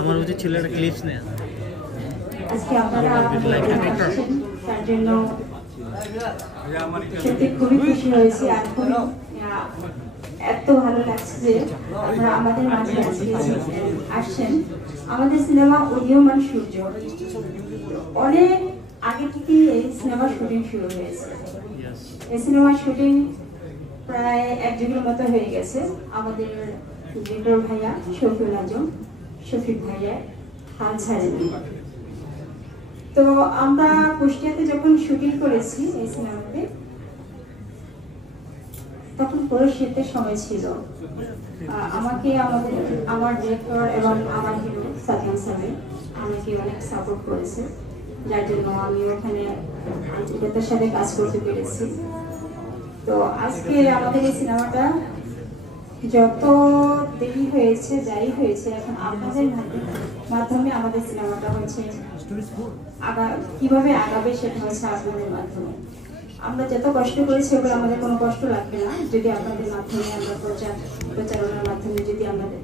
আমার উচিত ছিল একটা ক্লিপস নেয়া। আজকে আপনারা তার জন্য সত্যি খুবই খুশি হয়েছি আর এত ভালো লাগছে যে আপনারা আমাদের মাঝে আসছেন। আমাদের সিনেমা উদীয়মান সূর্য অনেক আগে থেকে এই সিনেমার শুটিং শুরু হয়েছে। এই সিনেমার শুটিং প্রায় 1 যুগের মতো হয়ে গেছে। আমাদের ডিরেক্টর ভাইয়া শফিউল আজম, শফিক ভাইয়া হাল ছাড়েনি। তো আমরা কুষ্টিয়াতে যখন শুটিং করেছি এই সিনেমাতে, তখন পুরো শীতের সময় ছিল। আমাকে আমার ডিরেক্টর এবং আমার হিরো সাদিয়ান সাহেব আমাকে অনেক সাপোর্ট করেছে, যার জন্য আমি ওখানে আন্তরিকতার সাথে কাজ করতে পেরেছি। তো আজকে আমাদের এই সিনেমাটা যত দেরি হয়েছে যাই হয়েছে, এখন আপনাদের মাধ্যমে আমাদের সিনেমাটা হচ্ছে কিভাবে আগাবে সেটা হচ্ছে আপনাদের মাধ্যমে। আমরা যত কষ্ট করেছি ওগুলো আমাদের কোনো কষ্ট লাগবে না যদি আপনাদের মাধ্যমে আমরা প্রচারণার মাধ্যমে যদি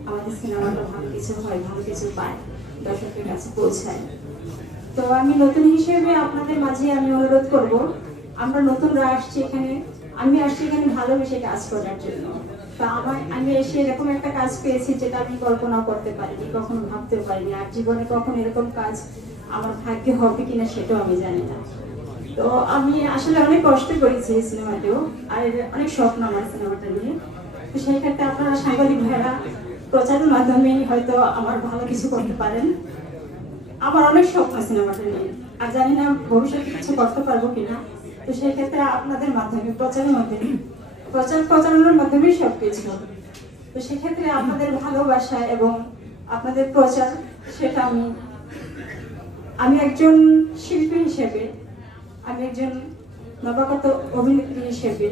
আমাদের সিনেমাটা ভালো কিছু হয়, ভালো কিছু পায়, দর্শকের কাছে পৌঁছায়। তো আমি নতুন হিসেবে আপনাদের মাঝে আমি অনুরোধ করব, আমরা নতুনরা আসছি এখানে, আমি আসছি এখানে ভালোবেসে কাজ করার জন্য। তা আমি এসে এরকম একটা কাজ পেয়েছি যেটা আমি কল্পনাও করতে পারিনি, কখনো ভাবতেও পারিনি। আর জীবনে কখন এরকম কাজ আমার ভাগ্যে হবে কিনা সেটাও আমি জানি না। তো আমি আসলে অনেক কষ্ট করেছি এই সিনেমাতেও, আর অনেক স্বপ্ন আমার সিনেমাটা নিয়ে। তো সেই ক্ষেত্রে আপনারা সাংবাদিক ভাইরা প্রচারের মাধ্যমে হয়তো আমার ভালো কিছু করতে পারেন। আমার অনেক স্বপ্ন সিনেমাটা নিয়ে, আর জানি না ভবিষ্যতে কিছু করতে পারবো কিনা। তো সেই ক্ষেত্রে আপনাদের মাধ্যমে প্রচারণার মাধ্যমে সবকিছু। তো সেক্ষেত্রে আপনাদের ভালোবাসা এবং আপনাদের প্রচার, সেটা আমি একজন শিল্পী হিসেবে, আমি একজন নবাগত অভিনেত্রী হিসেবে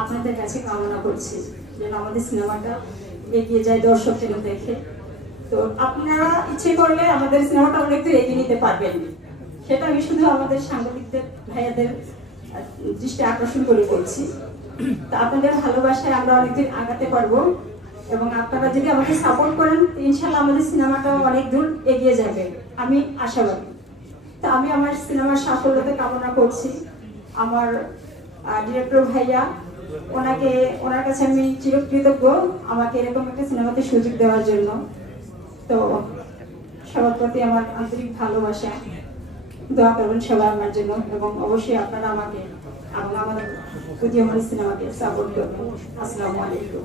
আপনাদের কাছে কামনা করছি যেন আমাদের সিনেমাটা এগিয়ে যায়, দর্শক যেন দেখে। তো আপনারা ইচ্ছে করলে আমাদের সিনেমাটা অনেক দূর এগিয়ে নিতে পারবেন, সেটা আমি শুধু আমাদের সাংবাদিকদের ভাইয়াদের দৃষ্টি আকর্ষণ করে বলছি। তা আপনাদের ভালোবাসায় আমরা অনেকদিন আগাতে পারবো, এবং আপনারা যদি আমাকে সাপোর্ট করেন ইনশাল্লাহ আমাদের সিনেমাটাও অনেক দূর এগিয়ে যাবে, আমি আশাবাদী। তা আমি আমার সিনেমার সাফল্যতে কামনা করছি। আমার ডিরেক্টর ভাইয়া, ওনার কাছে আমি চিরকৃতজ্ঞ আমাকে এরকম একটা সিনেমাতে সুযোগ দেওয়ার জন্য। তো সবার প্রতি আমার আন্তরিক ভালোবাসা, দোয়া করবেন সবাই আমার জন্য, এবং অবশ্যই আপনারা আমাকে এবং আমার উদীয়মান সিনেমাকে সাপোর্ট করবেন। আসসালামু আলাইকুম।